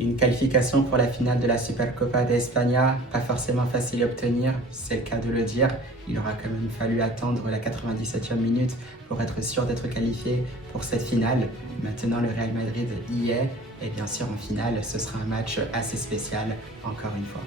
Une qualification pour la finale de la Supercopa de España, pas forcément facile à obtenir, c'est le cas de le dire. Il aura quand même fallu attendre la 97e minute pour être sûr d'être qualifié pour cette finale. Maintenant, le Real Madrid y est, et bien sûr, en finale, ce sera un match assez spécial, encore une fois.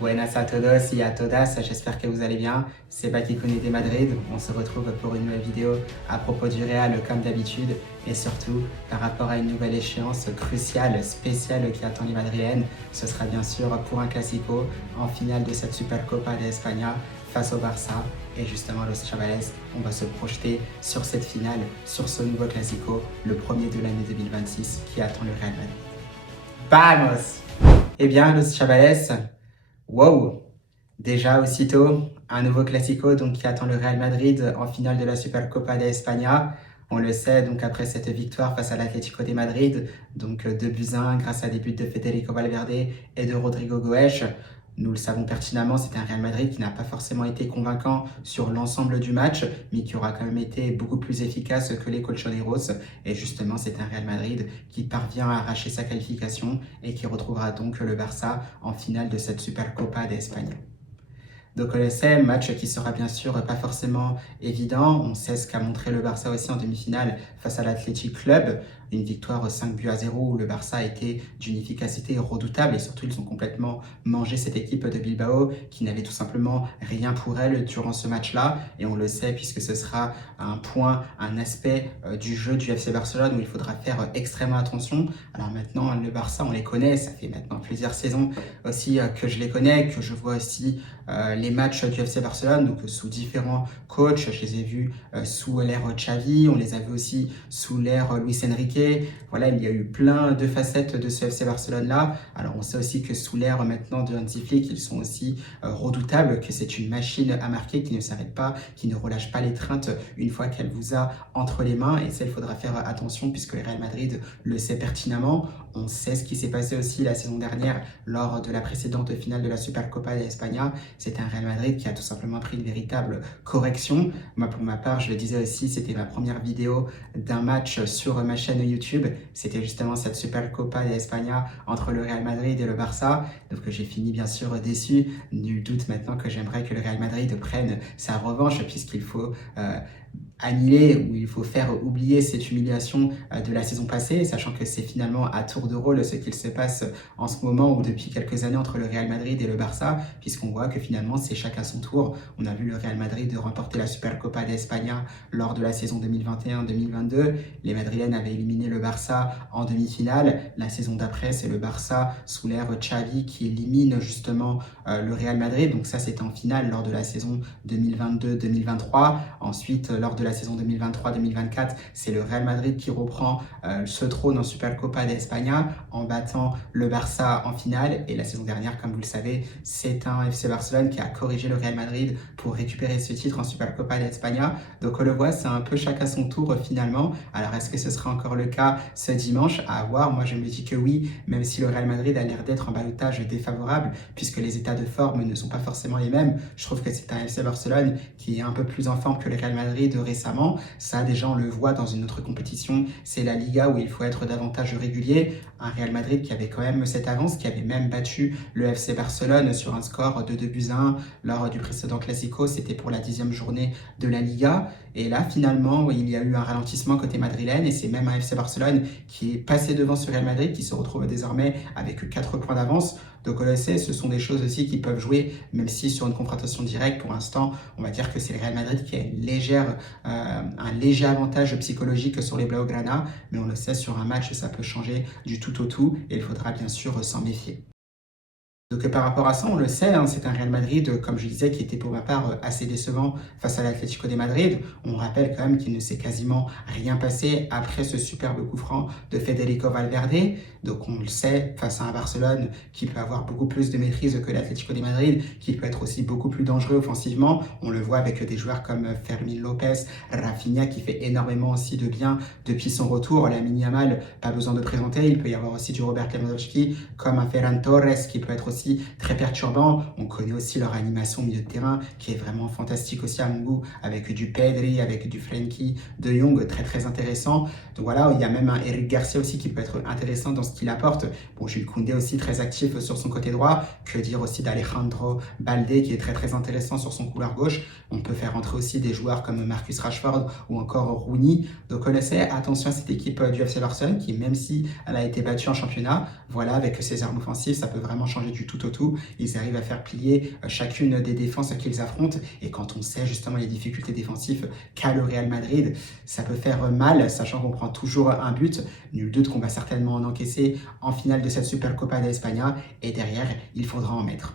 Buenas a todos y a todas, j'espère que vous allez bien. C'est Bakikone de Madrid, on se retrouve pour une nouvelle vidéo à propos du Real comme d'habitude et surtout par rapport à une nouvelle échéance cruciale, spéciale qui attend les Madrilènes. Ce sera bien sûr pour un Classico en finale de cette Supercopa de España face au Barça et justement Los Chavales, on va se projeter sur cette finale, sur ce nouveau Classico, le premier de l'année 2026 qui attend le Real Madrid. Vamos! Eh bien Los Chavales, wow! Déjà aussitôt, un nouveau Classico donc, qui attend le Real Madrid en finale de la Supercopa de España. On le sait, donc après cette victoire face à l'Atlético de Madrid, donc 2-1 grâce à des buts de Federico Valverde et de Rodrigo Goes. Nous le savons pertinemment, c'est un Real Madrid qui n'a pas forcément été convaincant sur l'ensemble du match, mais qui aura quand même été beaucoup plus efficace que les Colchoneros. Et justement, c'est un Real Madrid qui parvient à arracher sa qualification et qui retrouvera donc le Barça en finale de cette Supercopa d'Espagne. Donc on le sait, match qui sera bien sûr pas forcément évident. On sait ce qu'a montré le Barça aussi en demi-finale face à l'Athletic Club. Une victoire 5-0 où le Barça a été d'une efficacité redoutable et surtout ils ont complètement mangé cette équipe de Bilbao qui n'avait tout simplement rien pour elle durant ce match-là. Et on le sait puisque ce sera un point, un aspect du jeu du FC Barcelone où il faudra faire extrêmement attention. Alors maintenant, le Barça, on les connaît, ça fait maintenant plusieurs saisons aussi que je les connais, que je vois aussi les matchs du FC Barcelone, donc sous différents coachs. Je les ai vus sous l'ère Xavi, on les a vus aussi sous l'ère Luis Enrique. Voilà, il y a eu plein de facettes de ce FC Barcelone-là. Alors on sait aussi que sous l'ère maintenant de Hansi Flick, ils sont aussi redoutables, que c'est une machine à marquer qui ne s'arrête pas, qui ne relâche pas l'étreinte une fois qu'elle vous a entre les mains. Et ça, il faudra faire attention puisque le Real Madrid le sait pertinemment. On sait ce qui s'est passé aussi la saison dernière lors de la précédente finale de la Supercopa de España. C'était un Real Madrid qui a tout simplement pris une véritable correction. Moi, pour ma part, je le disais aussi, c'était ma première vidéo d'un match sur ma chaîne YouTube. C'était justement cette Supercopa de España entre le Real Madrid et le Barça. Donc j'ai fini bien sûr déçu. Nul doute maintenant que j'aimerais que le Real Madrid prenne sa revanche puisqu'il faut annuler ou il faut faire oublier cette humiliation de la saison passée, sachant que c'est finalement à tour de rôle ce qu'il se passe en ce moment ou depuis quelques années entre le Real Madrid et le Barça, puisqu'on voit que finalement c'est chacun son tour. On a vu le Real Madrid remporter la Supercopa de España lors de la saison 2021-2022. Les Madrilènes avaient éliminé le Barça en demi-finale. La saison d'après, c'est le Barça sous l'ère Xavi qui élimine justement le Real Madrid. Donc ça, c'était en finale lors de la saison 2022-2023. Ensuite, lors de la saison 2023-2024, c'est le Real Madrid qui reprend ce trône en Supercopa de España en battant le Barça en finale. Et la saison dernière, comme vous le savez, c'est un FC Barcelone qui a corrigé le Real Madrid pour récupérer ce titre en Supercopa de España. Donc on le voit, c'est un peu chacun son tour finalement. Alors est-ce que ce sera encore le cas ce dimanche? À voir. Moi je me dis que oui, même si le Real Madrid a l'air d'être en ballottage défavorable puisque les états de forme ne sont pas forcément les mêmes. Je trouve que c'est un FC Barcelone qui est un peu plus en forme que le Real Madrid récemment. Ça déjà on le voit dans une autre compétition, c'est la Liga où il faut être davantage régulier. Un Real Madrid qui avait quand même cette avance, qui avait même battu le FC Barcelone sur un score de 2-1 lors du précédent Classico, c'était pour la 10e journée de la Liga. Et là finalement il y a eu un ralentissement côté madrilène et c'est même un FC Barcelone qui est passé devant ce Real Madrid qui se retrouve désormais avec 4 points d'avance. Donc on le sait, ce sont des choses aussi qui peuvent jouer, même si sur une confrontation directe, pour l'instant, on va dire que c'est le Real Madrid qui a un léger avantage psychologique sur les Blaugrana, mais on le sait, sur un match, ça peut changer du tout au tout, et il faudra bien sûr s'en méfier. Donc par rapport à ça, on le sait, hein, c'est un Real Madrid, comme je disais, qui était pour ma part assez décevant face à l'Atlético de Madrid. On rappelle quand même qu'il ne s'est quasiment rien passé après ce superbe coup franc de Federico Valverde. Donc on le sait, face à un Barcelone qui peut avoir beaucoup plus de maîtrise que l'Atlético de Madrid, qui peut être aussi beaucoup plus dangereux offensivement. On le voit avec des joueurs comme Fermín López, Rafinha qui fait énormément aussi de bien depuis son retour. Lamine Yamal, pas besoin de présenter. Il peut y avoir aussi du Robert Lewandowski comme un Ferran Torres qui peut être aussi aussi très perturbants. On connaît aussi leur animation au milieu de terrain qui est vraiment fantastique aussi à mon goût, avec du Pedri, avec du Frenkie de Jong, très très intéressant. Donc voilà, il y a même un Eric Garcia aussi qui peut être intéressant dans ce qu'il apporte. Bon, Jules Koundé aussi très actif sur son côté droit. Que dire aussi d'Alejandro Balde qui est très très intéressant sur son couloir gauche. On peut faire entrer aussi des joueurs comme Marcus Rashford ou encore Rooney. Donc on le sait, attention à cette équipe du FC Barcelone qui, même si elle a été battue en championnat, voilà, avec ses armes offensives, ça peut vraiment changer du tout au tout. Ils arrivent à faire plier chacune des défenses qu'ils affrontent. Et quand on sait justement les difficultés défensives qu'a le Real Madrid, ça peut faire mal, sachant qu'on prend toujours un but. Nul doute qu'on va certainement en encaisser en finale de cette Supercopa d'Espagne. Et derrière, il faudra en mettre.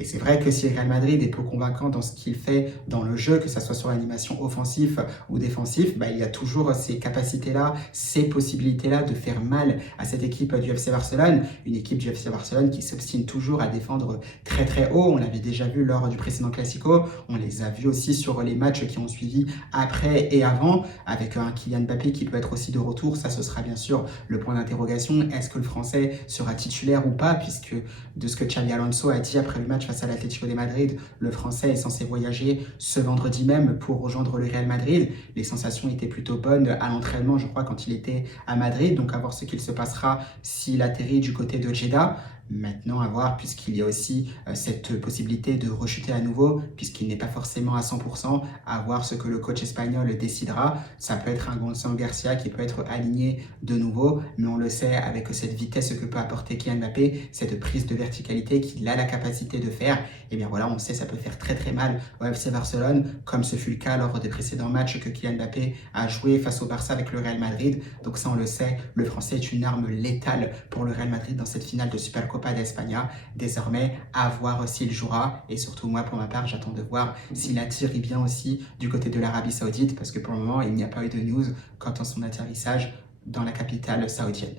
Et c'est vrai que si le Real Madrid est peu convaincant dans ce qu'il fait dans le jeu, que ce soit sur l'animation offensive ou défensive, il y a toujours ces capacités-là, ces possibilités-là de faire mal à cette équipe du FC Barcelone. Une équipe du FC Barcelone qui s'obstine toujours à défendre très très haut. On l'avait déjà vu lors du précédent Classico. On les a vus aussi sur les matchs qui ont suivi après et avant, avec un Kylian Mbappé qui peut être aussi de retour. Ça, ce sera bien sûr le point d'interrogation. Est-ce que le Français sera titulaire ou pas, puisque de ce que Xabi Alonso a dit après le match face à l'Atlético de Madrid, le Français est censé voyager ce vendredi même pour rejoindre le Real Madrid. Les sensations étaient plutôt bonnes à l'entraînement, je crois, quand il était à Madrid. Donc à voir ce qu'il se passera s'il atterrit du côté de Jeddah. Maintenant, à voir, puisqu'il y a aussi cette possibilité de rechuter à nouveau, puisqu'il n'est pas forcément à 100%, à voir ce que le coach espagnol décidera. Ça peut être un Gonzalo Garcia qui peut être aligné de nouveau, mais on le sait, avec cette vitesse que peut apporter Kylian Mbappé, cette prise de verticalité qu'il a la capacité de faire, et bien voilà, on sait ça peut faire très très mal au FC Barcelone, comme ce fut le cas lors des précédents matchs que Kylian Mbappé a joué face au Barça avec le Real Madrid. Donc ça, on le sait, le Français est une arme létale pour le Real Madrid dans cette finale de Supercopa d'Espagne. Désormais, à voir s'il jouera. Et surtout, moi, pour ma part, j'attends de voir s'il atterrit bien aussi du côté de l'Arabie Saoudite, parce que pour le moment, il n'y a pas eu de news quant à son atterrissage dans la capitale saoudienne.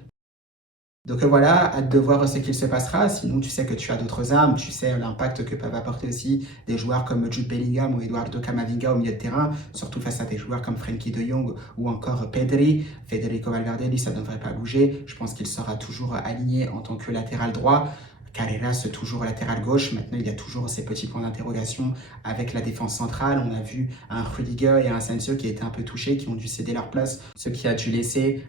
Donc voilà, hâte de voir ce qu'il se passera. Sinon, tu sais que tu as d'autres armes, tu sais l'impact que peuvent apporter aussi des joueurs comme Jude Bellingham ou Eduardo Camavinga au milieu de terrain, surtout face à des joueurs comme Frenkie de Jong ou encore Pedri. Federico Valverde, lui, ça ne devrait pas bouger. Je pense qu'il sera toujours aligné en tant que latéral droit. Carreras, toujours latéral gauche. Maintenant, il y a toujours ces petits points d'interrogation avec la défense centrale. On a vu un Rudiger et un Asensio qui étaient un peu touchés, qui ont dû céder leur place, ce qui a dû laisser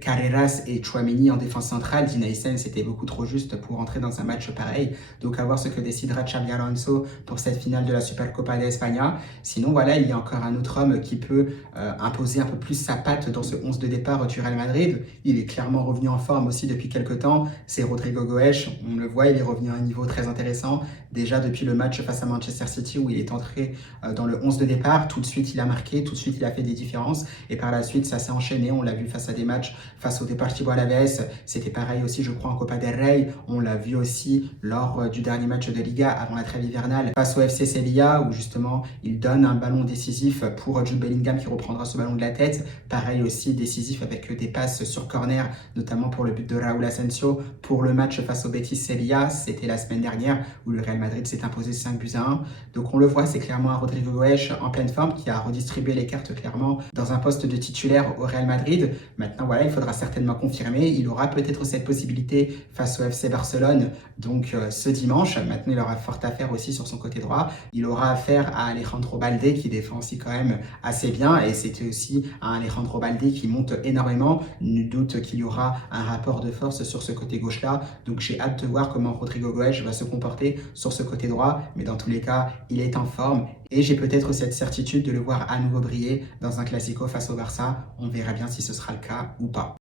Carreras et Tchouaméni en défense centrale. Dinaïsen, c'était beaucoup trop juste pour entrer dans un match pareil. Donc, à voir ce que décidera Xabi Alonso pour cette finale de la Supercopa d'Espagne. Sinon, voilà, il y a encore un autre homme qui peut imposer un peu plus sa patte dans ce 11 de départ du Real Madrid. Il est clairement revenu en forme aussi depuis quelques temps. C'est Rodrigo Goes. On le voit, il est revenu à un niveau très intéressant. Déjà depuis le match face à Manchester City où il est entré dans le 11 de départ, tout de suite il a marqué, tout de suite il a fait des différences. Et par la suite, ça s'est enchaîné. On l'a vu face à des matchs, face au Deportivo Alavés. C'était pareil aussi, je crois, en Copa del Rey. On l'a vu aussi lors du dernier match de Liga avant la trêve hivernale face au FC Sevilla où justement il donne un ballon décisif pour Jude Bellingham qui reprendra ce ballon de la tête. Pareil aussi décisif avec des passes sur corner, notamment pour le but de Raúl Asensio pour le match face au Betis Sevilla, c'était la semaine dernière où le Real Madrid s'est imposé 5-1. Donc on le voit, c'est clairement un Rodrigo Goes en pleine forme qui a redistribué les cartes clairement dans un poste de titulaire au Real Madrid. Maintenant voilà, il faudra certainement confirmer. Il aura peut-être cette possibilité face au FC Barcelone, donc ce dimanche. Maintenant il aura fort à faire aussi sur son côté droit. Il aura affaire à Alejandro Balde qui défend aussi quand même assez bien et c'était aussi un Alejandro Balde qui monte énormément. Nul doute qu'il y aura un rapport de force sur ce côté gauche là. Donc j'ai hâte de voir comment Rodrigo Goes va se comporter sur ce côté droit, mais dans tous les cas, il est en forme et j'ai peut-être cette certitude de le voir à nouveau briller dans un Classico face au Barça. On verra bien si ce sera le cas ou pas.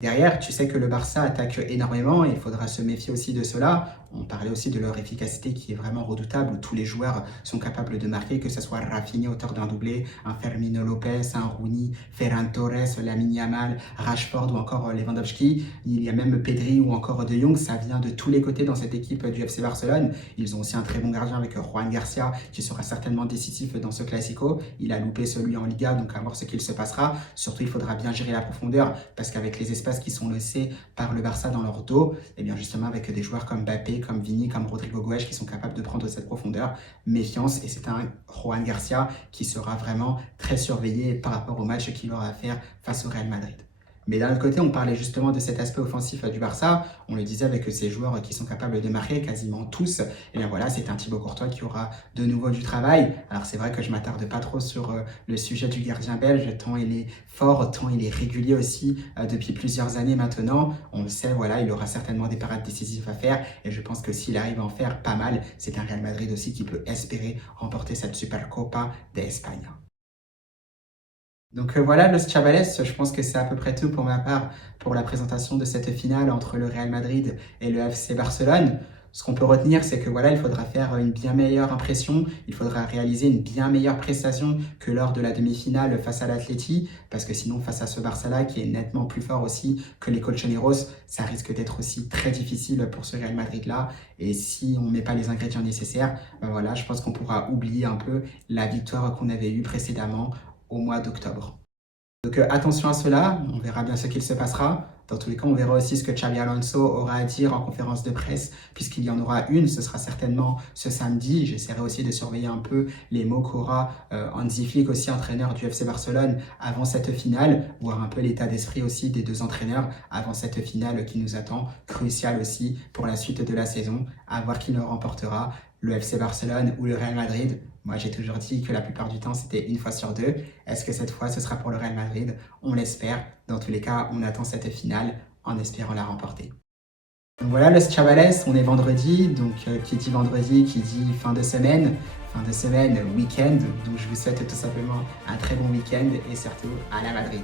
Derrière, tu sais que le Barça attaque énormément et il faudra se méfier aussi de cela. On parlait aussi de leur efficacité qui est vraiment redoutable, où tous les joueurs sont capables de marquer, que ce soit Rafinha, auteur d'un doublé, un Fermino Lopez, un Rooney, Ferran Torres, Lamine Yamal, Rashford ou encore Lewandowski. Il y a même Pedri ou encore De Jong, ça vient de tous les côtés dans cette équipe du FC Barcelone. Ils ont aussi un très bon gardien avec Juan Garcia qui sera certainement décisif dans ce Classico. Il a loupé celui en Liga, donc à voir ce qu'il se passera. Surtout, il faudra bien gérer la profondeur parce qu'avec les espaces qui sont laissés par le Barça dans leur dos, et bien justement avec des joueurs comme Mbappé, comme Vini, comme Rodrigo Goes qui sont capables de prendre cette profondeur, méfiance, et c'est un Juan Garcia qui sera vraiment très surveillé par rapport au match qu'il aura à faire face au Real Madrid. Mais d'un autre côté, on parlait justement de cet aspect offensif du Barça. On le disait avec ces joueurs qui sont capables de marquer quasiment tous. Et bien voilà, c'est un Thibaut Courtois qui aura de nouveau du travail. Alors c'est vrai que je m'attarde pas trop sur le sujet du gardien belge, tant il est fort, tant il est régulier aussi depuis plusieurs années maintenant. On le sait, voilà, il aura certainement des parades décisives à faire. Et je pense que s'il arrive à en faire pas mal, c'est un Real Madrid aussi qui peut espérer remporter cette Supercopa d'Espagne. Donc voilà, Los Chavales, je pense que c'est à peu près tout pour ma part pour la présentation de cette finale entre le Real Madrid et le FC Barcelone. Ce qu'on peut retenir, c'est que voilà, il faudra faire une bien meilleure impression, il faudra réaliser une bien meilleure prestation que lors de la demi-finale face à l'Atleti, parce que sinon, face à ce Barça-là, qui est nettement plus fort aussi que les Colchoneros, ça risque d'être aussi très difficile pour ce Real Madrid-là. Et si on ne met pas les ingrédients nécessaires, ben voilà, je pense qu'on pourra oublier un peu la victoire qu'on avait eue précédemment au mois d'octobre. Donc attention à cela, on verra bien ce qu'il se passera. Dans tous les cas, on verra aussi ce que Xabi Alonso aura à dire en conférence de presse, puisqu'il y en aura une, ce sera certainement ce samedi. J'essaierai aussi de surveiller un peu les mots qu'aura Hansi Flick, aussi entraîneur du FC Barcelone, avant cette finale, voir un peu l'état d'esprit aussi des deux entraîneurs avant cette finale qui nous attend, cruciale aussi pour la suite de la saison, à voir qui le remportera, le FC Barcelone ou le Real Madrid. Moi, j'ai toujours dit que la plupart du temps, c'était une fois sur deux. Est-ce que cette fois, ce sera pour le Real Madrid? On l'espère. Dans tous les cas, on attend cette finale en espérant la remporter. Donc voilà, Los Chavales, on est vendredi. Donc, qui dit vendredi, qui dit fin de semaine, week-end. Donc, je vous souhaite tout simplement un très bon week-end et surtout à la Madrid.